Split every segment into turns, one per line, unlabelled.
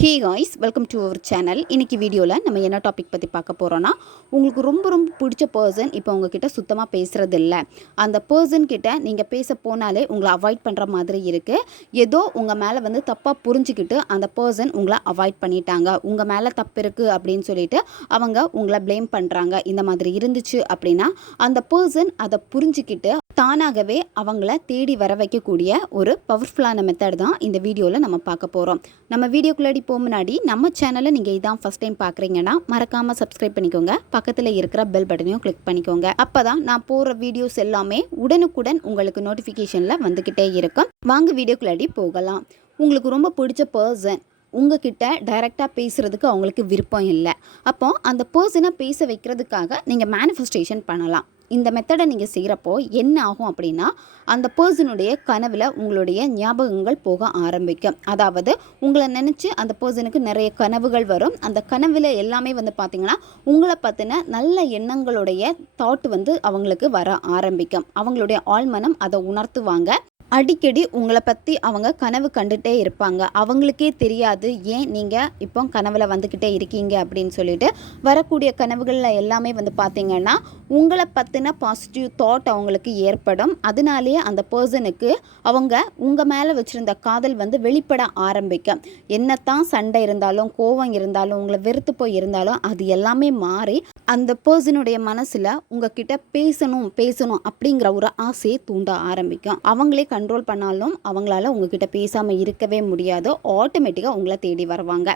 Hey guys welcome to our channel இன்றைக்கி வீடியோவில் நம்ம என்ன டாபிக் பற்றி பார்க்க போகிறோன்னா உங்களுக்கு ரொம்ப ரொம்ப பிடிச்ச பர்சன் இப்போ உங்ககிட்ட சுத்தமாக பேசுகிறது இல்லை. அந்த பர்சன் கிட்ட நீங்கள் பேச போனாலே உங்களை அவாய்ட் பண்ணுற மாதிரி இருக்குது ஏதோ உங்கள் மேலே வந்து தப்பாக புரிஞ்சுக்கிட்டு அந்த பர்சன் உங்களை அவாய்ட் பண்ணிட்டாங்க. உங்கள் மேலே தப்பு இருக்குது அப்படின்னு சொல்லிட்டு அவங்க உங்களை ப்ளேம் பண்ணுறாங்க இந்த மாதிரி இருந்துச்சு அப்படின்னா அந்த பர்சன் அதை புரிஞ்சுக்கிட்டு தானாகவே அவங்கள தேடி வர வைக்கக்கூடிய ஒரு பவர்ஃபுல்லான மெத்தட் தான் இந்த வீடியோவில் நம்ம பார்க்க போகிறோம் நம்ம வீடியோக்குள்ளாடி போக முன்னாடி நம்ம சேனலை நீங்கள் இதான் ஃபஸ்ட் டைம் பார்க்குறீங்கன்னா மறக்காமல் சப்ஸ்கிரைப் பண்ணிக்கோங்க. பக்கத்தில் இருக்கிற பெல் பட்டனையும் கிளிக் பண்ணிக்கோங்க. அப்போ தான் நான் போகிற வீடியோஸ் எல்லாமே உடனுக்குடன் உங்களுக்கு நோட்டிஃபிகேஷனில் வந்துக்கிட்டே இருக்கும். வாங்க வீடியோக்குள்ளாடி போகலாம். உங்களுக்கு ரொம்ப பிடிச்ச பர்சன் உங்ககிட்ட டைரெக்டாக பேசுகிறதுக்கு அவங்களுக்கு விருப்பம் இல்லை. அப்போ அந்த பர்சனை பேச வைக்கிறதுக்காக நீங்கள் மேனிஃபெஸ்டேஷன் பண்ணலாம். இந்த மெத்தடை நீங்கள் செய்கிறப்போ என்ன ஆகும் அப்படின்னா அந்த பர்சனுடைய கனவில் உங்களுடைய ஞாபகங்கள் போக ஆரம்பிக்கும். அதாவது உங்களை நினச்சி அந்த பர்சனுக்கு நிறைய கனவுகள் வரும். அந்த கனவில் எல்லாமே வந்து பார்த்திங்கன்னா உங்களை பற்றின நல்ல எண்ணங்களுடைய தாட் வந்து அவங்களுக்கு வர ஆரம்பிக்கும். அவங்களுடைய ஆழ்மனம் அதை உணர்த்துவாங்க. அடிக்கடி உங்களை பற்றி அவங்க கனவு கண்டுகிட்டே இருப்பாங்க. அவங்களுக்கே தெரியாது ஏன் நீங்கள் இப்போ கனவில் வந்துக்கிட்டே இருக்கீங்க? அப்படின்னு சொல்லிட்டு வரக்கூடிய கனவுகளில் எல்லாமே வந்து பார்த்திங்கன்னா உங்களை பற்றின பாசிட்டிவ் தாட் அவங்களுக்கு ஏற்படும். அதனாலேயே அந்த பர்சனுக்கு அவங்க உங்கள் மேலே வச்சுருந்த காதல் வந்து வெளிப்பட ஆரம்பிக்கும். என்னத்தான் சண்டை இருந்தாலும் கோவம் இருந்தாலும் உங்களை வெறுத்து போய் இருந்தாலும் அது எல்லாமே மாறி அந்த பர்சனுடைய மனசில் உங்ககிட்ட பேசணும் பேசணும் அப்படிங்கிற ஒரு ஆசையை தூண்ட ஆரம்பிக்கும். அவங்களே கண்ட்ரோல் பண்ணாலும் அவங்களால உங்ககிட்ட பேசாமல் இருக்கவே முடியாதோ. ஆட்டோமேட்டிக்காக உங்களை தேடி வருவாங்க.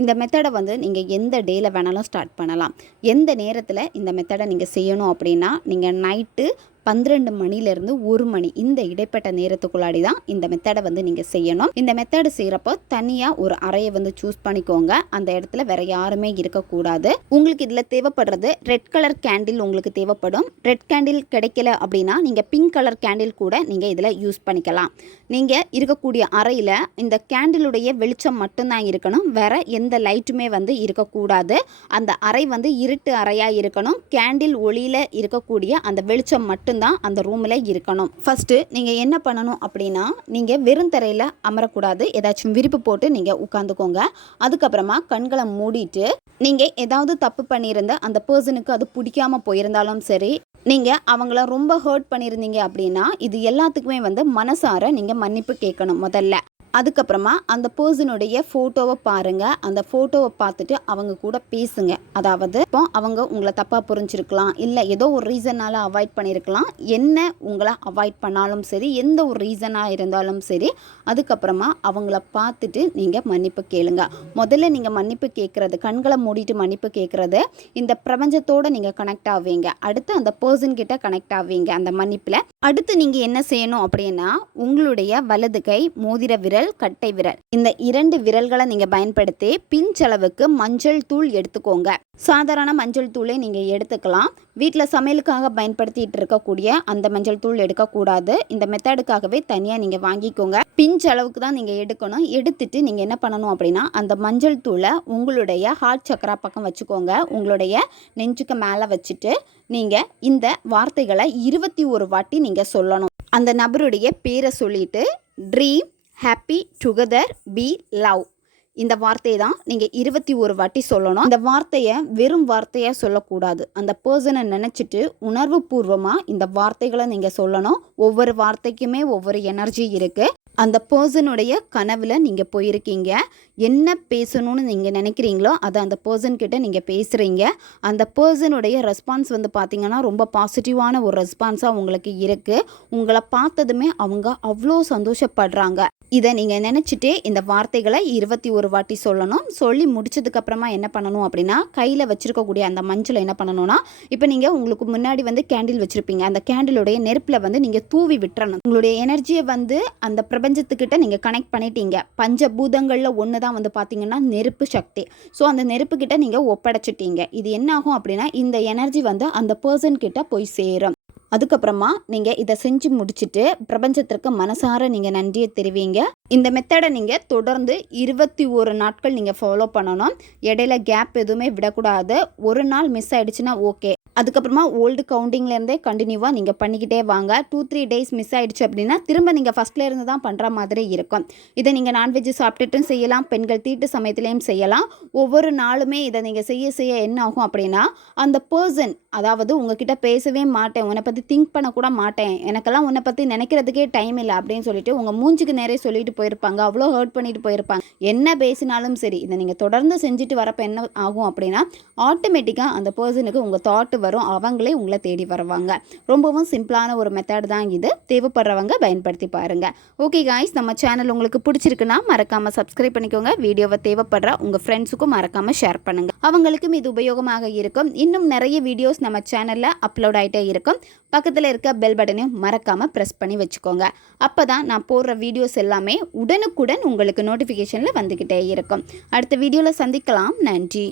இந்த மெத்தடை வந்து நீங்கள் எந்த டேயில் வேணாலும் ஸ்டார்ட் பண்ணலாம். எந்த நேரத்தில் இந்த மெத்தடை நீங்கள் செய்யணும் அப்படின்னா நீங்கள் நைட்டு பன்னிரெண்டு மணிலேருந்து ஒரு மணி இந்த இடைப்பட்ட நேரத்துக்குள்ளாடி தான் இந்த மெத்தடை வந்து நீங்கள் செய்யணும். இந்த மெத்தடு செய்கிறப்போ தனியாக ஒரு அறையை வந்து சூஸ் பண்ணிக்கோங்க. அந்த இடத்துல வேற யாருமே இருக்கக்கூடாது. உங்களுக்கு இதில் தேவைப்படுறது ரெட் கலர் கேண்டில் உங்களுக்கு தேவைப்படும். ரெட் கேண்டில் கிடைக்கல அப்படின்னா நீங்கள் பிங்க் கலர் கேண்டில் கூட நீங்கள் இதில் யூஸ் பண்ணிக்கலாம். நீங்கள் இருக்கக்கூடிய அறையில் இந்த கேண்டிலுடைய வெளிச்சம் மட்டும்தான் இருக்கணும். வேற எந்த லைட்டுமே வந்து இருக்கக்கூடாது. அந்த அறை வந்து இருட்டு அறையாக இருக்கணும். கேண்டில் ஒளியில் இருக்கக்கூடிய அந்த வெளிச்சம் மட்டும் மட்டும்தான் அந்த ரூமில் இருக்கணும். ஃபஸ்ட்டு நீங்கள் என்ன பண்ணணும் அப்படின்னா நீங்கள் வெறும் தரையில் அமரக்கூடாது. ஏதாச்சும் விரிப்பு போட்டு நீங்கள் உட்காந்துக்கோங்க அதுக்கப்புறமா கண்களை மூடிட்டு நீங்கள் ஏதாவது தப்பு பண்ணியிருந்த அந்த பர்சனுக்கு அது பிடிக்காம போயிருந்தாலும் சரி நீங்கள் அவங்கள ரொம்ப ஹர்ட் பண்ணியிருந்தீங்க அப்படின்னா இது எல்லாத்துக்குமே வந்து மனசார நீங்கள் மன்னிப்பு கேட்கணும் முதல்ல. அதுக்கப்புறமா அந்த பர்சனுடைய ஃபோட்டோவை பாருங்கள் அந்த ஃபோட்டோவை பார்த்துட்டு அவங்க கூட பேசுங்க. அதாவது இப்போ அவங்க உங்களை தப்பாக புரிஞ்சிருக்கலாம். இல்லை ஏதோ ஒரு ரீசனால் அவாய்ட் பண்ணியிருக்கலாம் என்ன உங்களை அவாய்ட் பண்ணாலும் சரி எந்த ஒரு ரீசனாக இருந்தாலும் சரி அதுக்கப்புறமா அவங்கள பார்த்துட்டு நீங்கள் மன்னிப்பு கேளுங்க. முதல்ல நீங்கள் மன்னிப்பு கேட்குறது கண்களை மூடிட்டு மன்னிப்பு கேட்குறது இந்த பிரபஞ்சத்தோடு நீங்கள் கனெக்ட் ஆவீங்க. அடுத்து அந்த பர்சன் கிட்ட கனெக்ட் ஆவீங்க. அந்த மன்னிப்பில் அடுத்து நீங்கள் என்ன செய்யணும் அப்படின்னா உங்களுடைய வலது கை மோதிர விரல் கட்டை விரல். இந்த இரண்டு விரல்களை நீங்கள் பயன்படுத்தி பிஞ்சளவுக்கு மஞ்சள் தூள் எடுத்துக்கோங்க. சாதாரண மஞ்சள் தூளை நீங்கள் எடுத்துக்கலாம். வீட்டில் சமையலுக்காக பயன்படுத்திட்டு இருக்கக்கூடிய அந்த மஞ்சள் தூள் எடுக்கக்கூடாது. இந்த மெத்தடுக்காகவே தனியாக நீங்கள் வாங்கிக்கோங்க. பிஞ்ச் அளவுக்கு தான் நீங்கள் எடுக்கணும். எடுத்துட்டு நீங்கள் என்ன பண்ணணும் அப்படின்னா அந்த மஞ்சள் தூளை உங்களுடைய ஹார்ட் சக்கரா பக்கம் வச்சுக்கோங்க. உங்களுடைய நெஞ்சுக்கு மேலே வச்சுட்டு நீங்கள் இந்த வார்த்தைகளை இருபத்தி ஒரு வாட்டி நீங்கள் சொல்லணும். அந்த நபருடைய பேரை சொல்லிட்டு dream happy together be love இந்த வார்த்தையை தான் நீங்கள் இருபத்தி ஒரு வாட்டி சொல்லணும். இந்த வார்த்தையை வெறும் வார்த்தையாக சொல்லக்கூடாது. அந்த பர்சனை நினச்சிட்டு உணர்வு பூர்வமாக இந்த வார்த்தைகளை நீங்கள் சொல்லணும். ஒவ்வொரு வார்த்தைக்குமே ஒவ்வொரு எனர்ஜி இருக்குது அந்த பர்சனுடைய கனவில் நீங்கள் போயிருக்கீங்க. என்ன பேசணும்னு நீங்கள் நினைக்கிறீங்களோ அதை அந்த பர்சன்கிட்ட நீங்கள் பேசுகிறீங்க அந்த பர்சனுடைய ரெஸ்பான்ஸ் வந்து பார்த்தீங்கன்னா ரொம்ப பாசிட்டிவான ஒரு ரெஸ்பான்ஸாக உங்களுக்கு இருக்குது உங்களை பார்த்ததுமே அவங்க அவ்வளோ சந்தோஷப்படுறாங்க. இதை நீங்கள் நினச்சிட்டே இந்த வார்த்தைகளை இருபத்தி ஒரு வாட்டி சொல்லணும். சொல்லி முடிச்சதுக்கப்புறமா என்ன பண்ணணும் அப்படின்னா கையில் வச்சுருக்கக்கூடிய அந்த மஞ்சளை என்ன பண்ணணும்னா இப்போ நீங்கள் உங்களுக்கு முன்னாடி வந்து கேண்டில் வச்சுருப்பீங்க. அந்த கேண்டிலுடைய நெருப்பில் வந்து நீங்கள் தூவி விட்டுறணும். உங்களுடைய எனர்ஜியை வந்து அந்த பிரபஞ்சத்துக்கிட்ட நீங்கள் கனெக்ட் பண்ணிட்டீங்க. பஞ்சபூதங்களில் ஒன்று தான் வந்து பார்த்தீங்கன்னா நெருப்பு சக்தி. ஸோ அந்த நெருப்புக்கிட்ட நீங்கள் ஒப்படைச்சிட்டீங்க. இது என்னாகும் அப்படின்னா இந்த எனர்ஜி வந்து அந்த பர்சன் கிட்ட போய் சேரும். அதுக்கப்புறமா நீங்கள் இதை செஞ்சு முடிச்சுட்டு பிரபஞ்சத்திற்கு மனசார நீங்கள் நன்றியை தெரிவிங்க. இந்த மெத்தடை நீங்கள் தொடர்ந்து இருபத்தி ஒரு நாட்கள் நீங்கள் ஃபாலோ பண்ணணும். இடையில கேப் எதுவுமே விடக்கூடாது. ஒரு நாள் மிஸ் ஆகிடுச்சுன்னா ஓகே அதுக்கப்புறமா ஓல்டு கவுண்டிங்லேருந்தே கண்டினியூவாக நீங்கள் பண்ணிக்கிட்டே வாங்க. டூ த்ரீ டேஸ் மிஸ் ஆகிடுச்சு அப்படின்னா திரும்ப நீங்கள் ஃபஸ்ட்லேருந்து தான் பண்ணுற மாதிரி இருக்கும். இதை நீங்கள் நான்வெஜ் சாப்பிட்டுட்டும் செய்யலாம் பெண்கள் தீட்டு சமயத்துலேயும் செய்யலாம். ஒவ்வொரு நாளுமே இதை நீங்கள் செய்ய செய்ய என்ன ஆகும் அப்படின்னா அந்த பர்சன் அதாவது உங்ககிட்ட பேசவே மாட்டேன் உன்னை பற்றி திங்க் பண்ணக்கூட மாட்டேன் எனக்கெல்லாம் உன்னை பற்றி நினைக்கிறதுக்கே டைம் இல்லை அப்படின்னு சொல்லிட்டு உங்கள் மூஞ்சுக்கு நேரே சொல்லிட்டு போயிருப்பாங்க அவ்வளோ ஹர்ட் பண்ணிட்டு போயிருப்பாங்க. என்ன பேசினாலும் சரி இதை நீங்கள் தொடர்ந்து செஞ்சுட்டு வரப்போ என்ன ஆகும் அப்படின்னா ஆட்டோமேட்டிக்காக அந்த பர்சனுக்கு உங்கள் தாட்டு வரும் அவங்களே உங்களை தேடி வருவாங்க. ரொம்பவும் சிம்பிளான ஒரு மெத்தட் தான் இது. தேவைப்படுறவங்க பயன்படுத்தி பாருங்கள் ஓகே காய்ஸ் நம்ம சேனல் உங்களுக்கு பிடிச்சிருக்குன்னா மறக்காமல் சப்ஸ்கிரைப் பண்ணிக்கோங்க. வீடியோவை தேவைப்படுற உங்கள் ஃப்ரெண்ட்ஸுக்கும் மறக்காமல் ஷேர் பண்ணுங்கள் அவங்களுக்கும் இது உபயோகமாக இருக்கும். இன்னும் நிறைய வீடியோஸ் நம்ம சேனலில் அப்லோட் ஆகிட்டே இருக்கும். பக்கத்தில் இருக்க பெல் பட்டனையும் மறக்காமல் ப்ரெஸ் பண்ணி வச்சுக்கோங்க. அப்போ தான் நான் போடுற வீடியோஸ் எல்லாமே உடனுக்குடன் உங்களுக்கு நோட்டிஃபிகேஷனில் வந்துக்கிட்டே இருக்கும். அடுத்த வீடியோவில் சந்திக்கலாம். நன்றி.